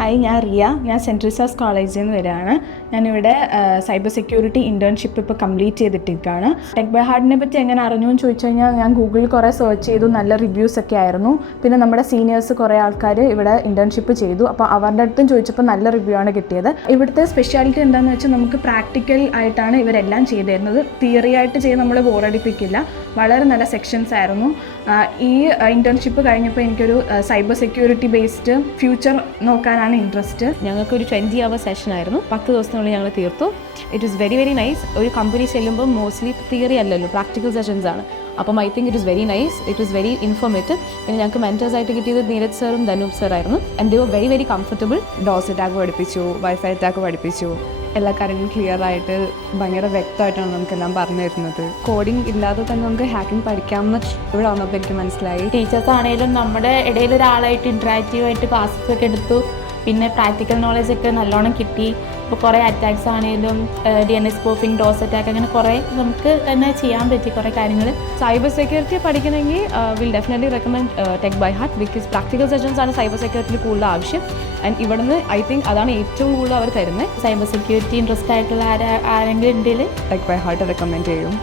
Hi, ഞാൻ റിയ. ഞാൻ cent റിസാസ് കോളേജിൽ നിന്ന് വരികയാണ്. ഞാനിവിടെ സൈബർ സെക്യൂരിറ്റി ഇൻറ്റേൺഷിപ്പ് ഇപ്പോൾ കംപ്ലീറ്റ് ചെയ്തിട്ടിരിക്കുകയാണ്. ടെക് ബൈ ഹാർട്ടിനെ പറ്റി എങ്ങനെ അറിഞ്ഞു എന്ന് ചോദിച്ചു കഴിഞ്ഞാൽ ഞാൻ ഗൂഗിളിൽ കുറേ സെർച്ച് ചെയ്തു. നല്ല റിവ്യൂസ് ഒക്കെ ആയിരുന്നു. പിന്നെ നമ്മുടെ സീനിയേഴ്സ് കുറേ ആൾക്കാർ ഇവിടെ ഇൻറ്റേൺഷിപ്പ് ചെയ്തു. അപ്പോൾ അവരുടെ അടുത്തും ചോദിച്ചപ്പോൾ നല്ല റിവ്യൂ ആണ് കിട്ടിയത്. ഇവിടുത്തെ സ്പെഷ്യാലിറ്റി എന്താണെന്ന് വെച്ചാൽ നമുക്ക് പ്രാക്ടിക്കൽ ആയിട്ടാണ് ഇവരെല്ലാം ചെയ്തിരുന്നത്. തിയറി ആയിട്ട് ചെയ്ത് നമ്മൾ ബോറടിപ്പിക്കില്ല. വളരെ നല്ല സെക്ഷൻസ് ആയിരുന്നു. ഈ ഇൻറ്റേൺഷിപ്പ് കഴിഞ്ഞപ്പോൾ എനിക്കൊരു സൈബർ സെക്യൂരിറ്റി ബേസ്ഡ് ഫ്യൂച്ചർ നോക്കാനാണ് ഇൻട്രസ്റ്റ്. ഞങ്ങൾക്കൊരു 20 hour സെഷൻ ആയിരുന്നു. 10 ദിവസത്തിനുള്ളിൽ ഞങ്ങൾ തീർത്തു. It is very very nice. ഒരു കമ്പനി ചെല്ലുമ്പോൾ മോസ്റ്റ്ലി തിയറി അല്ലല്ലോ, പ്രാക്ടിക്കൽ സെഷൻസ് ആണ്. അപ്പം I think it is very nice. It is very informative. പിന്നെ ഞങ്ങൾക്ക് മെൻറ്റേഴ്സ് ആയിട്ട് കിട്ടിയത് നീരജ് സാറും ധനൂപ് സാറായിരുന്നു. And they were very very comfortable. DoS attack പഠിപ്പിച്ചു, വൈഫൈ അറ്റാക്ക് പഠിപ്പിച്ചു. എല്ലാ കാര്യങ്ങളും ക്ലിയർ ആയിട്ട് ഭയങ്കര വ്യക്തമായിട്ടാണ് നമുക്കെല്ലാം പറഞ്ഞു തരുന്നത്. കോഡിംഗ് ഇല്ലാതെ തന്നെ നമുക്ക് ഹാക്കിംഗ് പഠിക്കാമെന്ന് ഇവിടെ വന്നപ്പോൾ എനിക്ക് മനസ്സിലായി. ടീച്ചേഴ്സ് ആണെങ്കിലും നമ്മുടെ ഇടയിൽ ഒരാളായിട്ട് ഇൻട്രാക്റ്റീവായിട്ട് ക്ലാസ്സസ് ഒക്കെ എടുത്തു. പിന്നെ പ്രാക്ടിക്കൽ നോളജ് ഒക്കെ നല്ലോണം കിട്ടി. ഇപ്പോൾ കുറേ അറ്റാക്സ് ആണെങ്കിലും DNS സ്പൂഫിംഗ്, ഡോസ് അറ്റാക്ക്, അങ്ങനെ കുറേ നമുക്ക് തന്നെ ചെയ്യാൻ പറ്റി കുറേ കാര്യങ്ങൾ. സൈബർ സെക്യൂരിറ്റി പഠിക്കണമെങ്കിൽ will definitely recommend tech by heart. Because practical sessions ആണ് സൈബർ സെക്യൂരിറ്റിയിൽ കൂടുതൽ ആവശ്യം. ആൻഡ് ഇവിടുന്ന് ഐ തിങ്ക് അതാണ് ഏറ്റവും കൂടുതൽ അവർ തരുന്നത്. സൈബർ സെക്യൂരിറ്റി ഇൻട്രസ്റ്റ് ആയിട്ടുള്ള ആരെങ്കിലും ഉണ്ടെങ്കിൽ ടെക് ബൈ ഹാർട്ട് റെക്കമെൻഡ് ചെയ്യും.